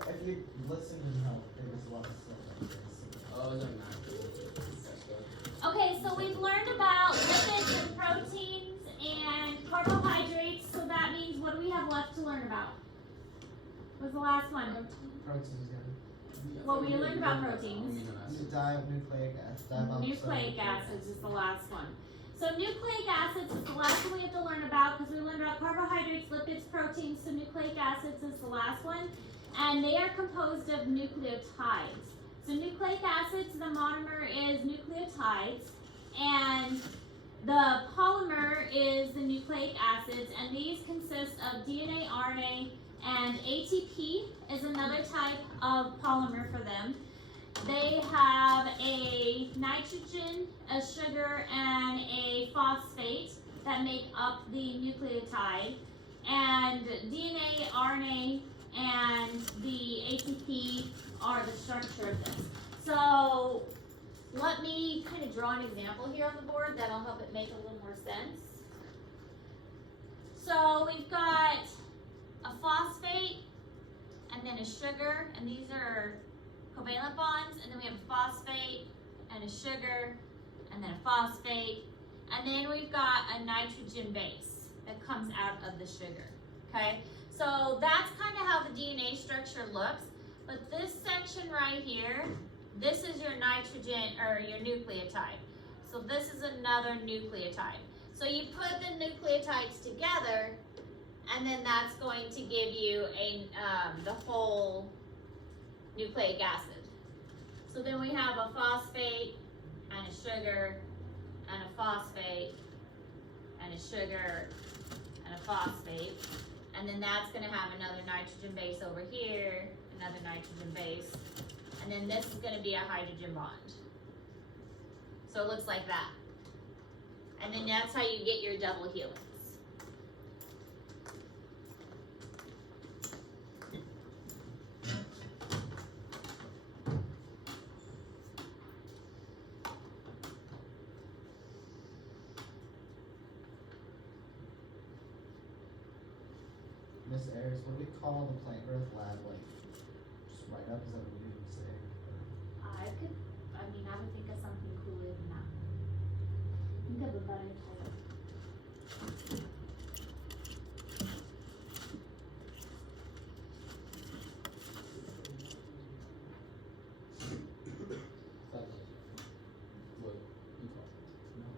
if you listen and help, it was lots of stuff like this. Oh, it doesn't matter. Okay, so we've learned about lipids and proteins and carbohydrates, so that means what do we have left to learn about? What was the last one? Proteins again. Well, we learned about proteins. Nucleic acids. Nucleic acids is the last one. So nucleic acids is the last one we have to learn about because we learned about carbohydrates, lipids, proteins, so nucleic acids is the last one. And they are composed of nucleotides. So nucleic acids, the monomer is nucleotides, and the polymer is the nucleic acids, and these consist of DNA, RNA, and ATP is another type of polymer for them. They have a nitrogen, a sugar, and a phosphate that make up the nucleotide, and DNA, RNA, and the ATP are the structure of this. So let me kind of draw an example here on the board that'll help it make a little more sense. So we've got a phosphate and then a sugar, and these are covalent bonds, and then we have a phosphate and a sugar and then a phosphate, and then we've got a nitrogen base that comes out of the sugar, okay? So that's kind of how the DNA structure looks. But this section right here, this is your nitrogen or your nucleotide. So this is another nucleotide. So you put the nucleotides together, and then that's going to give you the whole nucleic acid. So then we have a phosphate and a sugar and a phosphate and a sugar and a phosphate. And then that's going to have another nitrogen base over here, another nitrogen base, and then this is going to be a hydrogen bond. So it looks like that. And then that's how you get your double helix. Miss Ayers, what do we call the plant growth lab? Like, just write up? Is that what you would say? I would think of something cooler than that. Think of a better title. What you call it? No.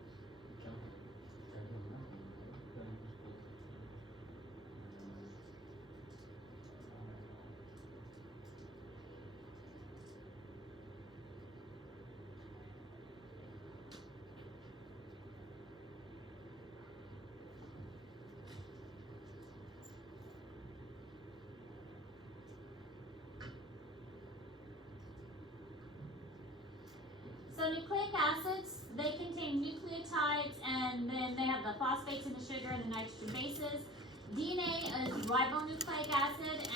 Jump. So nucleic acids, they contain nucleotides, and then they have the phosphates and the sugar and the nitrogen bases. DNA is ribonucleic acid,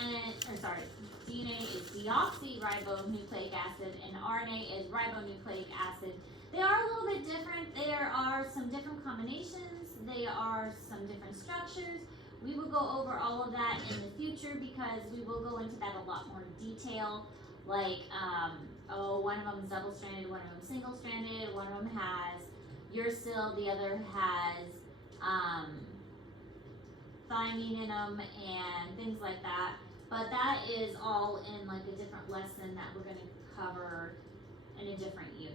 DNA is deoxyribonucleic acid, and RNA is ribonucleic acid. They are a little bit different. There are some different combinations. There are some different structures. We will go over all of that in the future because we will go into that a lot more detail. Like, one of them is double-stranded, one of them is single-stranded, one of them has uracil, the other has thymine in them and things like that. But that is all in like a different lesson that we're going to cover in a different unit.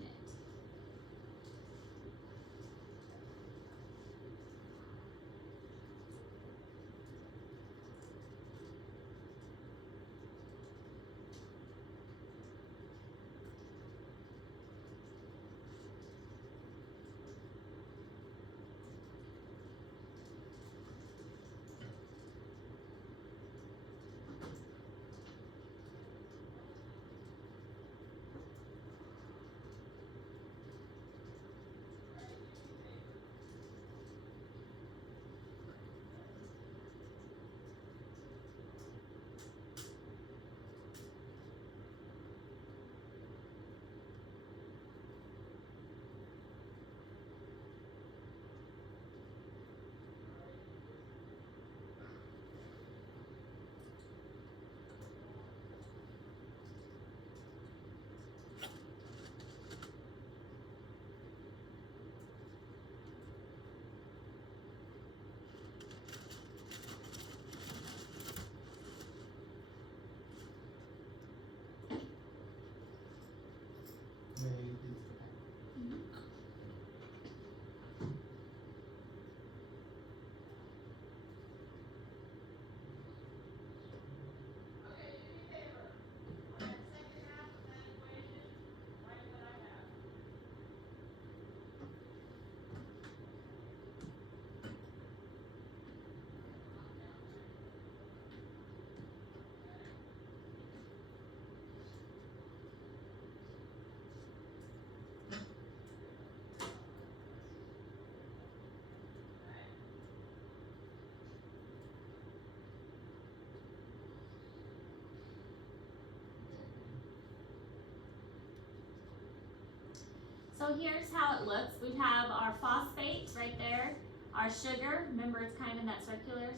So here's how it looks. We have our phosphate right there, our sugar, remember it's kind of in that circular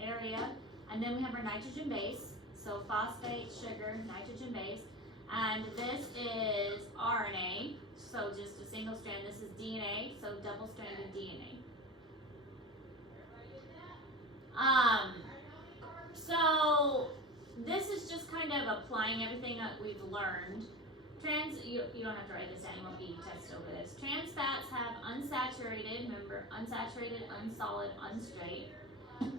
area, and then we have our nitrogen base, so phosphate, sugar, nitrogen base, and this is RNA, so just a single strand. This is DNA, so double-stranded DNA. So this is just kind of applying everything that we've learned. You don't have to write this down, you won't be tested over this. Trans fats have unsaturated, remember, unsaturated, unsolid, unstraight,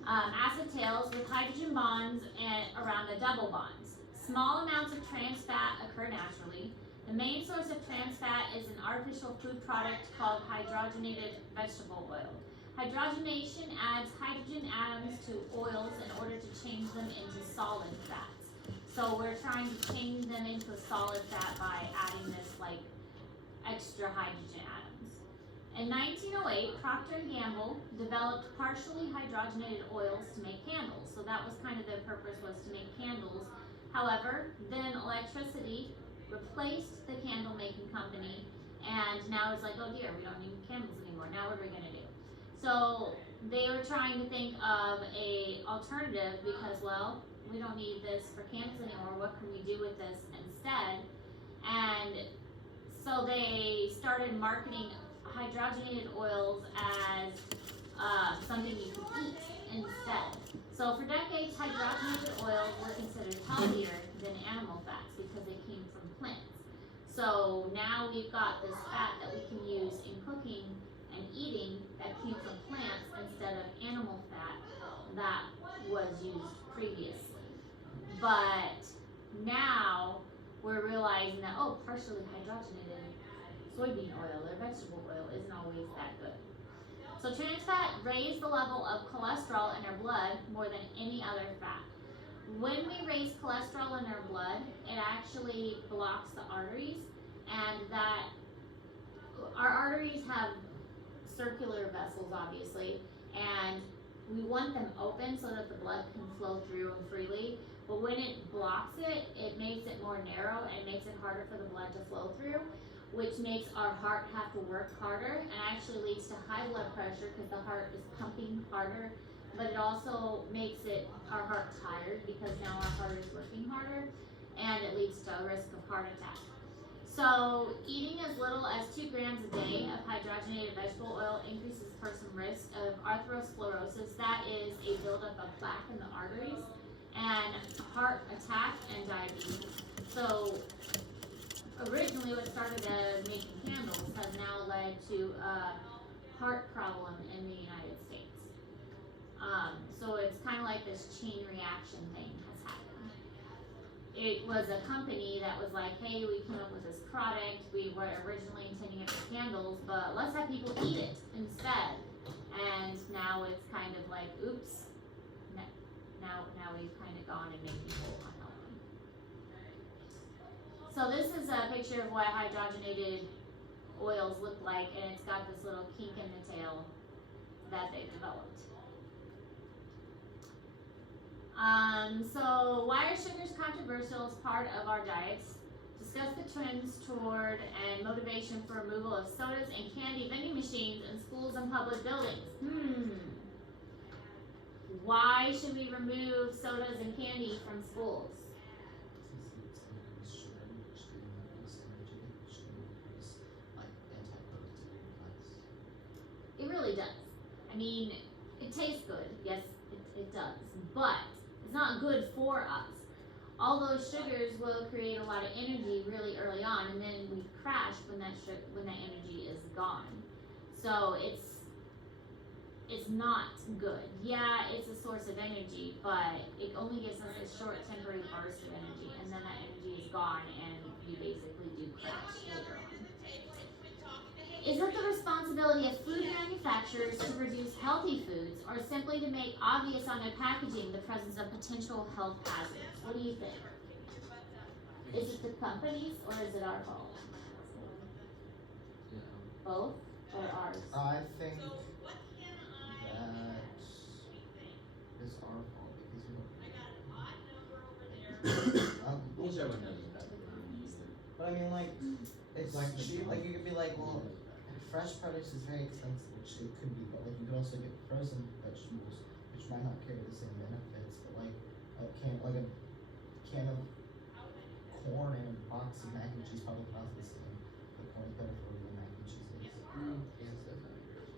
acetals with hydrogen bonds and around the double bonds. Small amounts of trans fat occur naturally. The main source of trans fat is an artificial food product called hydrogenated vegetable oil. Hydrogenation adds hydrogen atoms to oils in order to change them into solid fats. So we're trying to change them into a solid fat by adding this like extra hydrogen atoms. In 1908, Procter & Gamble developed partially hydrogenated oils to make candles. So that was kind of their purpose, was to make candles. However, then electricity replaced the candle making company, and now it's like, oh dear, we don't need candles anymore. Now what are we gonna do? So they were trying to think of a alternative because, well, we don't need this for candles anymore. What can we do with this instead? And so they started marketing hydrogenated oils as something you can eat instead. So for decades, hydrogenated oils were considered healthier than animal fats because they came from plants. So now we've got this fat that we can use in cooking and eating that came from plants instead of animal fat that was used previously. But now we're realizing that, oh, partially hydrogenated soybean oil or vegetable oil isn't always that good. So trans fat raise the level of cholesterol in our blood more than any other fat. When we raise cholesterol in our blood, it actually blocks the arteries, and that our arteries have circular vessels, obviously, and we want them open so that the blood can flow through them freely. But when it blocks it, it makes it more narrow and makes it harder for the blood to flow through, which makes our heart have to work harder and actually leads to high blood pressure because the heart is pumping harder. But it also makes our heart tired because now our heart is working harder, and it leads to a risk of heart attack. So eating as little as 2 grams a day of hydrogenated vegetable oil increases a person's risk of atherosclerosis. That is a buildup of plaque in the arteries, and heart attack and diabetes. So originally what started as making candles has now led to a heart problem in the United States. So it's kind of like this chain reaction thing has happened. It was a company that was like, hey, we came up with this product, we were originally intending it for candles, but let's have people eat it instead. And now it's kind of like, oops, now we've kind of gone and made people unhealthy. So this is a picture of what hydrogenated oils look like, and it's got this little kink in the tail that they've developed. So why are sugars controversial as part of our diets? Discuss the trends toward and motivation for removal of sodas and candy vending machines in schools and public buildings. Why should we remove sodas and candy from schools? It really does. I mean, it tastes good. Yes, it does. But it's not good for us. All those sugars will create a lot of energy really early on, and then we crash when that energy is gone. So it's not good. Yeah, it's a source of energy, but it only gives us a short temporary burst of energy, and then that energy is gone, and you basically do crash later on. Is it the responsibility of food manufacturers to produce healthy foods, or simply to make obvious on their packaging the presence of potential health hazards? What do you think? Is it the companies, or is it our fault? Both, or ours? I think that it's our fault because we don't. Whichever one knows better. But I mean, like, it's Like cheap. the- Like, you could be like, well, fresh produce is very expensive, which it could be, but like, you could also get frozen vegetables, which might not carry the same benefits. But like a can of corn and a box of mac and cheese probably costs the same. The corn's better for you than mac and cheese is. Yes, that's not yours.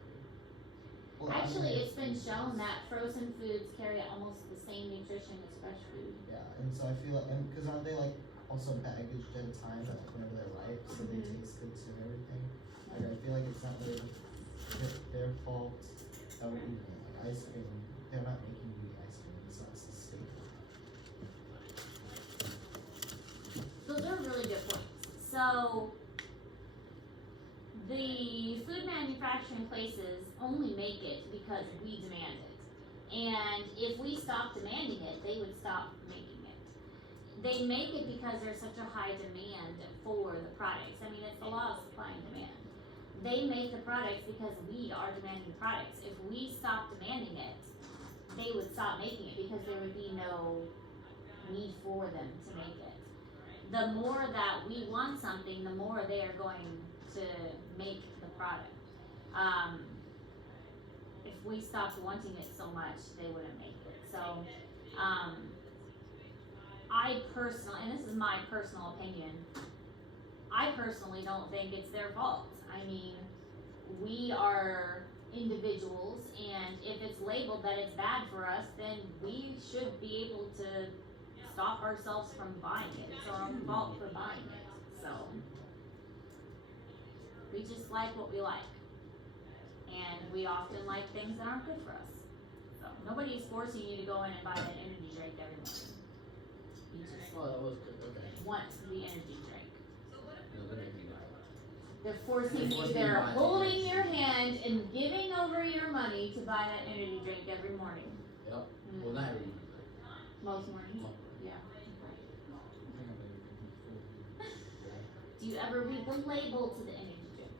Well, I mean, Actually, it's been shown that frozen foods carry almost the same nutrition as fresh food. Yeah, and so I feel like, and because aren't they like also packaged at a time that like whenever they're ripe, so they Mhm. taste good too and everything. Like I feel like it's not really their fault that we're eating it. Like ice cream, they're not making you eat ice cream. It's not sustainable. Those are really good points. So, the food manufacturing places only make it because we demand it. And if we stop demanding it, they would stop making it. They make it because there's such a high demand for the products. I mean, it's the law of supply and demand. They make the products because we are demanding the products. If we stop demanding it, they would stop making it because there would be no need for them to make it. The more that we want something, the more they are going to make the product. If we stopped wanting it so much, they wouldn't make it. So, I personally, and this is my personal opinion, I personally don't think it's their fault. I mean, we are individuals, and if it's labeled that it's bad for us, then we should be able to stop ourselves from buying it. It's our own fault for buying it. So, we just like what we like. And we often like things that aren't good for us. So, nobody's forcing you to go in and buy that energy drink every morning. You just Oh, that was good. Okay. want the energy drink. No, they're making me buy it. They're forcing you, Forcing they're you to buy it, holding yes. your hand and giving over your money to buy that energy drink every morning. Yep. Mm. Well, not everyone. Most mornings. But Yeah. Do you ever read the label to the energy drink?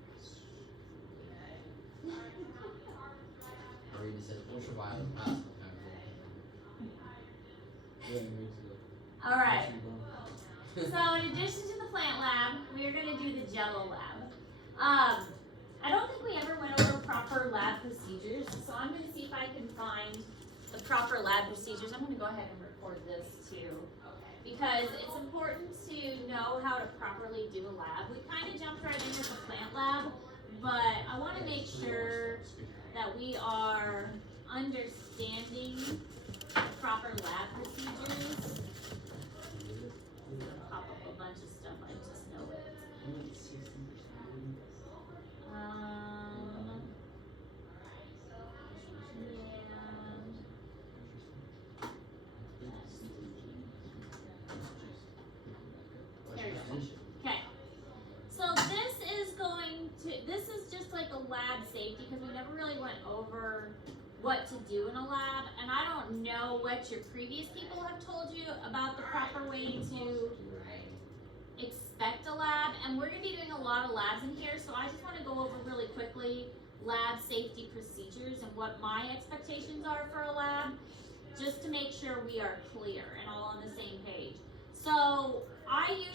I read it says ultraviolet plasma kind of thing. Alright. So in addition to the plant lab, we are gonna do the Jello lab. I don't think we ever went over proper lab procedures, so I'm gonna see if I can find the proper lab procedures. I'm gonna go ahead and record this too, because it's important to know how to properly do a lab. We kind of jumped right into the plant lab, but I wanna make sure that we are understanding the proper lab procedures. Pop up a bunch of stuff, I just know it. Okay, so this is just like a lab safety, because we never really went over what to do in a lab, and I don't know what your previous people have told you about the proper way to expect a lab, and we're gonna be doing a lot of labs in here, so I just wanna go over really quickly lab safety procedures and what my expectations are for a lab, just to make sure we are clear and all on the same page. So I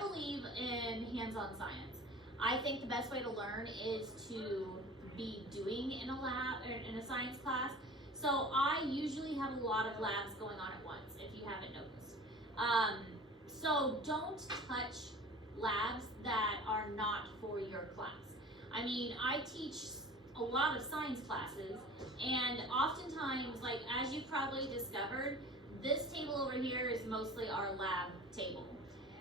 believe in hands-on science. I think the best way to learn is to be doing in a lab or in a science class. So I usually have a lot of labs going on at once, if you haven't noticed. So don't touch labs that are not for your class. I mean, I teach a lot of science classes, and oftentimes, like as you probably discovered, this table over here is mostly our lab table.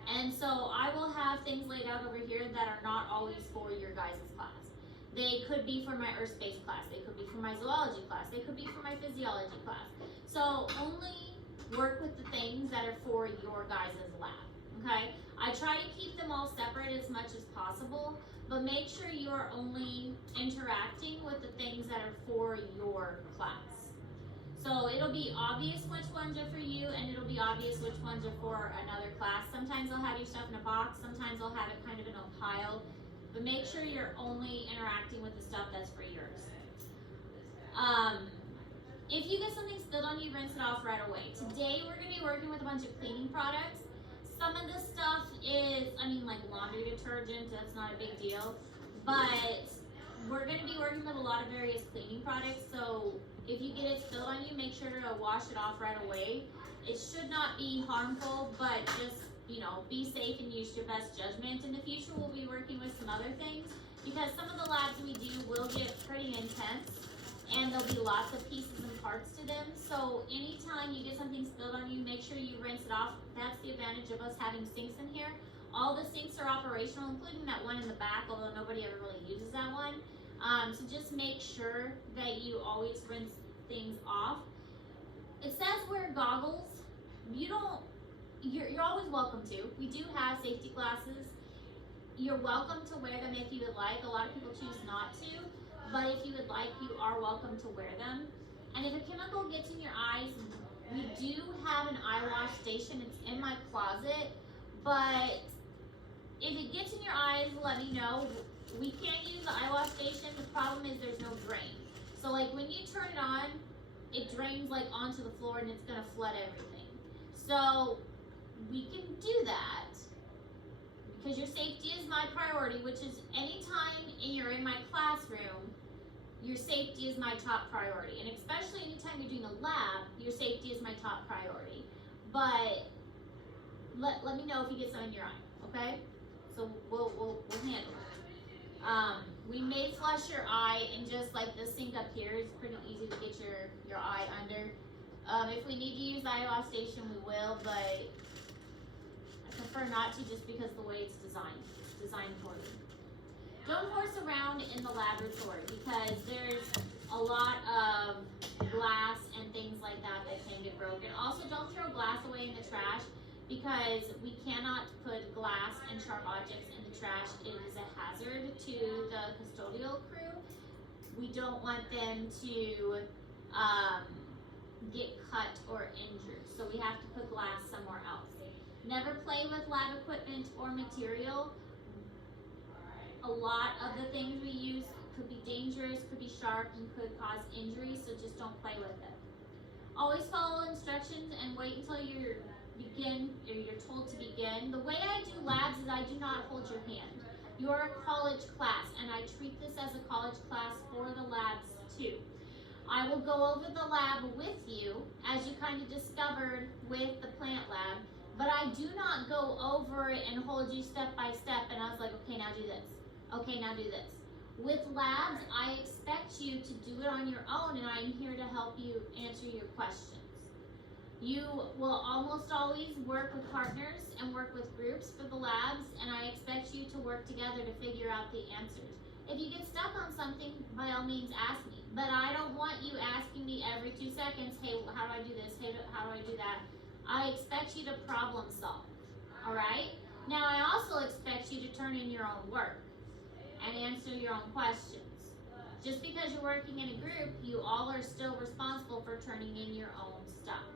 And so I will have things laid out over here that are not always for your guys' class. They could be for my earth-based class, they could be for my zoology class, they could be for my physiology class. So only work with the things that are for your guys' lab, okay? I try to keep them all separate as much as possible, but make sure you are only interacting with the things that are for your class. So it'll be obvious which ones are for you, and it'll be obvious which ones are for another class. Sometimes they'll have your stuff in a box, sometimes they'll have it kind of in a pile, but make sure you're only interacting with the stuff that's for yours. If you get something spilled on you, rinse it off right away. Today we're going to be working with a bunch of cleaning products. some of this stuff is, I mean, like laundry detergent, that's not a big deal. But we're gonna be working with a lot of various cleaning products, so if you get it spilled on you, make sure to wash it off right away. It should not be harmful, but just, you know, be safe and use your best judgment. In the future, we'll be working with some other things, because some of the labs we do will get pretty intense, and there'll be lots of pieces and parts to them. So anytime you get something spilled on you, make sure you rinse it off. That's the advantage of us having sinks in here. All the sinks are operational, including that one in the back, although nobody ever really uses that one. So just make sure that you always rinse things off. It says wear goggles. You're always welcome to. We do have safety glasses. You're welcome to wear them if you would like. A lot of people choose not to, but if you would like, you are welcome to wear them. And if a chemical gets in your eyes, we do have an eye wash station. It's in my closet, but if it gets in your eyes, let me know. We can't use the eye wash station. The problem is there's no drain. So like when you turn it on, it drains like onto the floor and it's gonna flood everything. So we can do that because your safety is my priority, which is anytime you're in my classroom, your safety is my top priority. And especially anytime you're doing a lab, your safety is my top priority. But let me know if you get some in your eye, okay? So we'll handle it. We may flush your eye, and just like the sink up here, it's pretty easy to get your eye under. If we need to use the eye wash station, we will, but I prefer not to just because the way it's designed. It's designed poorly. Don't horse around in the laboratory because there's a lot of glass and things like that that can get broken. Also, don't throw glass away in the trash because we cannot put glass and sharp objects in the trash. It is a hazard to the custodial crew. We don't want them to get cut or injured, so we have to put glass somewhere else. Never play with lab equipment or material. A lot of the things we use could be dangerous, could be sharp, and could cause injury, so just don't play with it. Always follow instructions and wait until you're told to begin. The way I do labs is I do not hold your hand. You're a college class, and I treat this as a college class for the labs too. I will go over the lab with you, as you kind of discovered with the plant lab, but I do not go over it and hold you step by step, and I was like, okay, now do this. Okay, now do this. With labs, I expect you to do it on your own, and I'm here to help you answer your questions. You will almost always work with partners and work with groups for the labs, and I expect you to work together to figure out the answers. If you get stuck on something, by all means ask me, but I don't want you asking me every 2 seconds, hey, how do I do this? Hey, how do I do that? I expect you to problem solve, all right? Now, I also expect you to turn in your own work and answer your own questions. Just because you're working in a group, you all are still responsible for turning in your own stuff.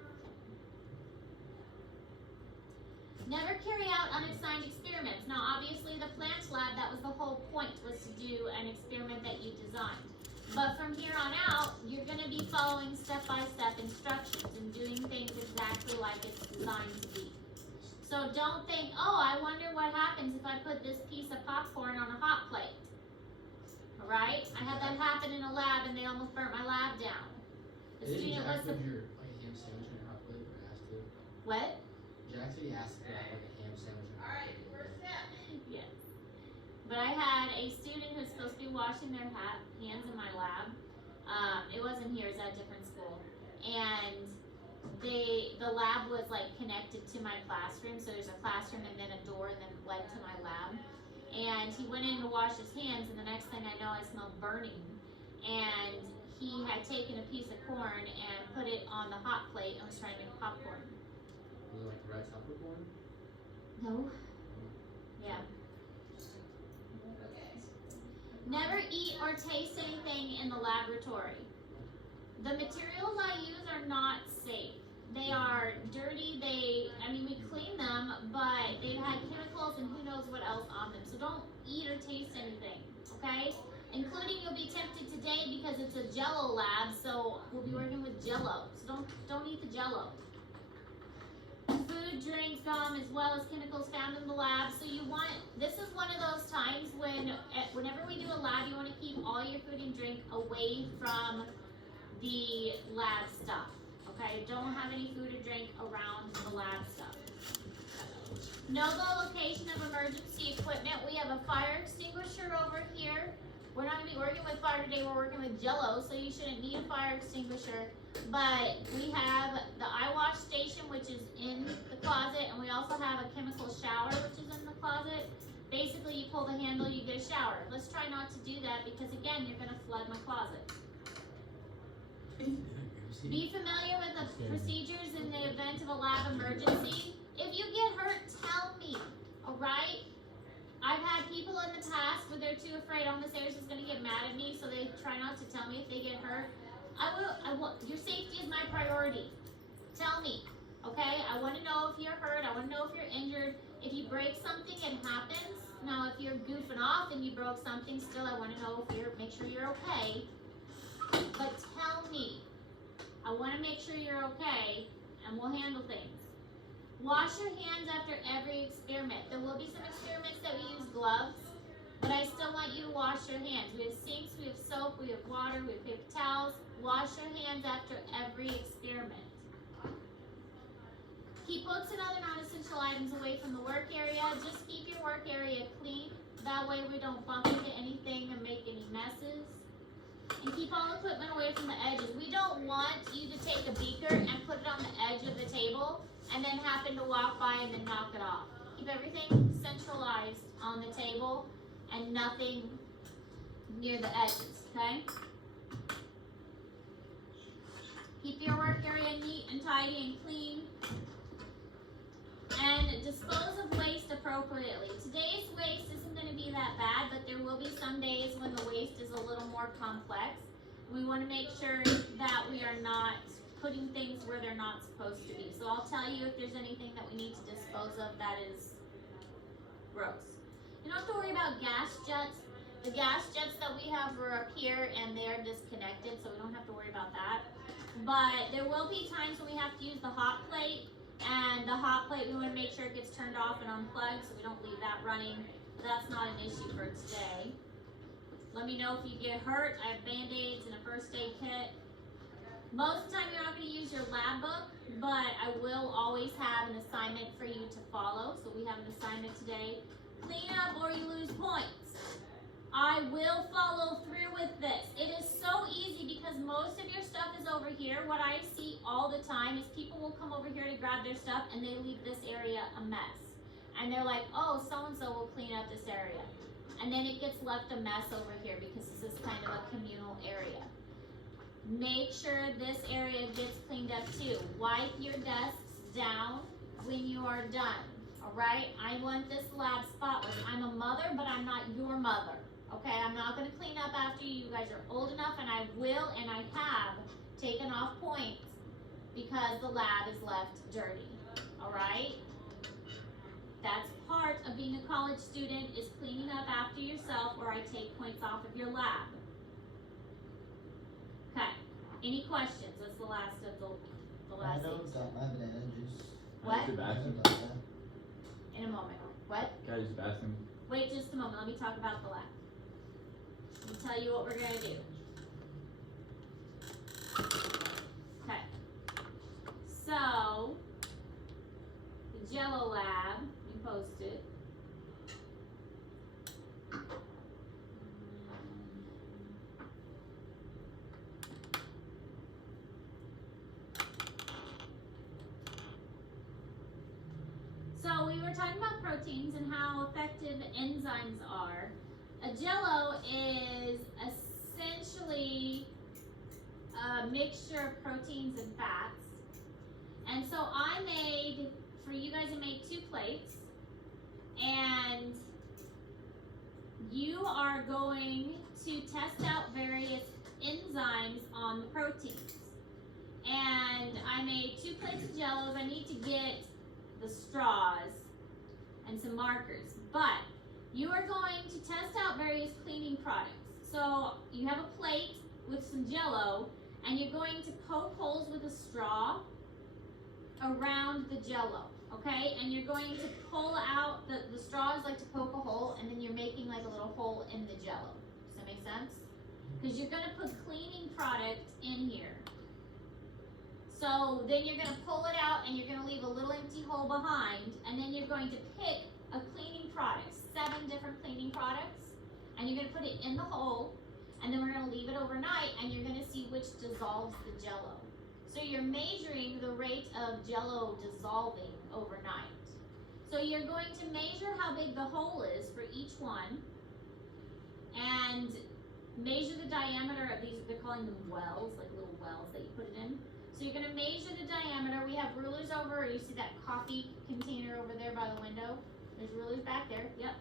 Never carry out unassigned experiments. Now, obviously, the plant lab, that was the whole point, was to do an experiment that you designed. But from here on out, you're going to be following step-by-step instructions and doing things exactly like it's designed to be. So don't think, oh, I wonder what happens if I put this piece of popcorn on a hot plate. All right? I had that happen in a lab, and they almost burnt my lab down. The student was Jack put your like ham sandwich in your hot plate or asked to? What? Jack said he asked to have like a ham sandwich in your hot plate. Yes. But I had a student who was supposed to be washing their hands in my lab. It wasn't here, it was at a different school. And the lab was like connected to my classroom, so there's a classroom and then a door and then led to my lab. And he went in to wash his hands, and the next thing I know, I smelled burning. And he had taken a piece of corn and put it on the hot plate and was trying to make popcorn. Was it like red popcorn? No. Yeah. Never eat or taste anything in the laboratory. The materials I use are not safe. They are dirty, we clean them, but they've had chemicals and who knows what else on them. So don't eat or taste anything, okay? Including you'll be tempted today because it's a Jell-O lab, so we'll be working with Jell-O. So don't eat the Jell-O. Food, drink, science gum as well as chemicals found in the lab. So you want, this is one of those times when, whenever we do a lab, you want to keep all your food and drink away from the lab stuff. Okay, don't have any food or drink around the lab stuff. Know the location of emergency equipment. We have a fire extinguisher over here. We're not gonna be working with fire today, we're working with Jello, so you shouldn't need a fire extinguisher. But we have the eye wash station, which is in the closet, and we also have a chemical shower, which is in the closet. Basically, you pull the handle, you get a shower. Let's try not to do that because again, you're gonna flood my closet. Be familiar with the procedures in the event of a lab emergency. If you get hurt, tell me, alright? I've had people in the past where they're too afraid Almost Airs is gonna get mad at me, so they try not to tell me if they get hurt. Your safety is my priority. Tell me, okay? I wanna know if you're hurt, I wanna know if you're injured. If you break something, it happens. Now, if you're goofing off and you broke something, still I wanna know if make sure you're okay. But tell me. I wanna make sure you're okay, and we'll handle things. Wash your hands after every experiment. There will be some experiments that we use gloves, but I still want you to wash your hands. We have sinks, we have soap, we have water, we have paper towels. Wash your hands after every experiment. Keep books and other non-essential items away from the work area. Just keep your work area clean. That way we don't bump into anything and make any messes. And keep all equipment away from the edges. We don't want you to take a beaker and put it on the edge of the table and then happen to walk by and then knock it off. Keep everything centralized on the table and nothing near the edges, okay? Keep your work area neat and tidy and clean. And dispose of waste appropriately. Today's waste isn't going to be that bad, but there will be some days when the waste is a little more complex. We want to make sure that we are not putting things where they're not supposed to be. So I'll tell you if there's anything that we need to dispose of that is gross. You don't have to worry about gas jets. The gas jets that we have are up here and they're disconnected, so we don't have to worry about that. But there will be times when we have to use the hot plate. And the hot plate, we want to make sure it gets turned off and unplugged so we don't leave that running. But that's not an issue for today. Let me know if you get hurt. I have Band-Aids and a first aid kit. Most of the time you're not going to use your lab book, but I will always have an assignment for you to follow. So we have an assignment today. Clean up or you lose points. I will follow through with this. It is so easy because most of your stuff is over here. What I see all the time is people will come over here to grab their stuff and they leave this area a mess. And they're like, oh, so-and-so will clean up this area. And then it gets left a mess over here because this is kind of a communal area. Make sure this area gets cleaned up too. Wipe your desks down when you are done. All right? I want this lab spotless. I'm a mother, but I'm not your mother. Okay, I'm not going to clean up after you. You guys are old enough, and I will, and I have taken off points because the lab is left dirty. All right? That's part of being a college student is cleaning up after yourself, or I take points off of your lab. Okay. Any questions? That's the last of the last. I don't got my banana juice. What? Use the bathroom. In a moment. What? Can I use the bathroom? Wait just a moment. Let me talk about the lab. Let me tell you what we're going to do. Okay. So, the Jello lab, you post it. So we were talking about proteins and how effective enzymes are. A Jello is essentially a mixture of proteins and fats. And so I made, for you guys, I made 2 plates. And you are going to test out various enzymes on the proteins. And I made 2 plates of Jellos. I need to get the straws and some markers. But you are going to test out various cleaning products. So you have a plate with some Jello, and you're going to poke holes with a straw around the Jell-O, okay? And you're going to pull out, the straws like to poke a hole, and then you're making like a little hole in the Jell-O. Does that make sense? Because you're gonna put cleaning product in here. So then you're gonna pull it out and you're gonna leave a little empty hole behind, and then you're going to pick a cleaning product, 7 different cleaning products, and you're gonna put it in the hole, and then we're gonna leave it overnight, and you're gonna see which dissolves the Jell-O. So you're measuring the rate of Jell-O dissolving overnight. So you're going to measure how big the hole is for each one, and measure the diameter of these, they're calling them wells, like little wells that you put it in. So you're gonna measure the diameter. We have rulers over, you see that coffee container over there by the window? There's rulers back there, yep.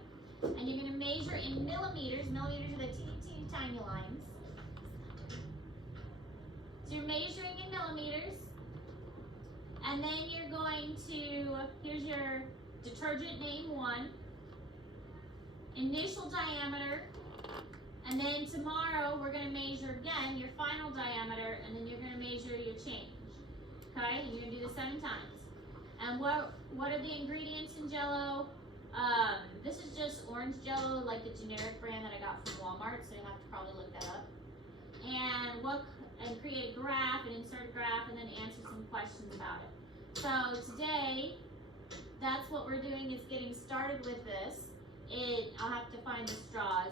And you're gonna measure in millimeters. Millimeters are the teeny tiny lines. So you're measuring in millimeters. And then you're going to, here's your detergent name 1. Initial diameter. And then tomorrow we're gonna measure again your final diameter, and then you're gonna measure your change. Okay, and you're gonna do this 7 times. And what are the ingredients in Jell-O? This is just orange Jell-O, like the generic brand that I got from Walmart, so you have to probably look that up. And create a graph and insert a graph and then answer some questions about it. So today, that's what we're doing, is getting started with this. I'll have to find the straws.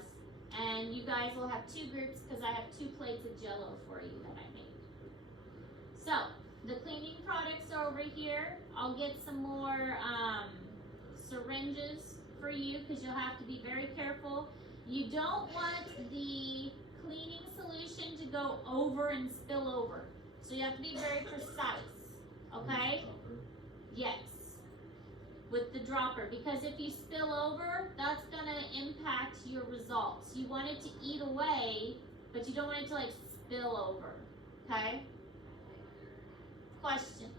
And you guys will have 2 groups because I have 2 plates of Jell-O for you that I made. So, the cleaning products are over here. I'll get some more syringes for you because you'll have to be very careful. You don't want the cleaning solution to go over and spill over. So you have to be very precise, okay? Yes. With the dropper, because if you spill over, that's gonna impact your results. You want it to eat away, but you don't want it to like spill over, okay? Questions?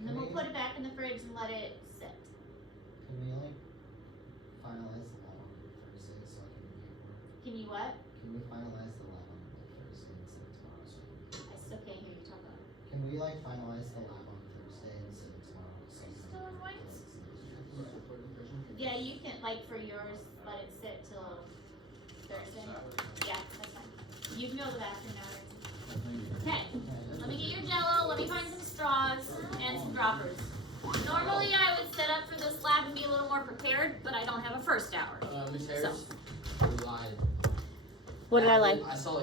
And then we'll put it back in the fridge and let it sit. Can we like finalize the lab on Thursday so I can review work? Can you what? Can we finalize the lab on Thursday instead of tomorrow? So I still can't hear you talk about it. can we like finalize the lab on Thursday instead of tomorrow? So Are you we still can on work white? till, like, Yeah, you can, like for yours, let it sit till Thursday. Yeah, that's fine. You can go to the bathroom now. Okay, let me get your Jell-O, let me find some straws and some droppers. Normally I would set up for this lab and be a little more prepared, but I don't have a first hour. Ms. Harris, you lied. What did I like? I saw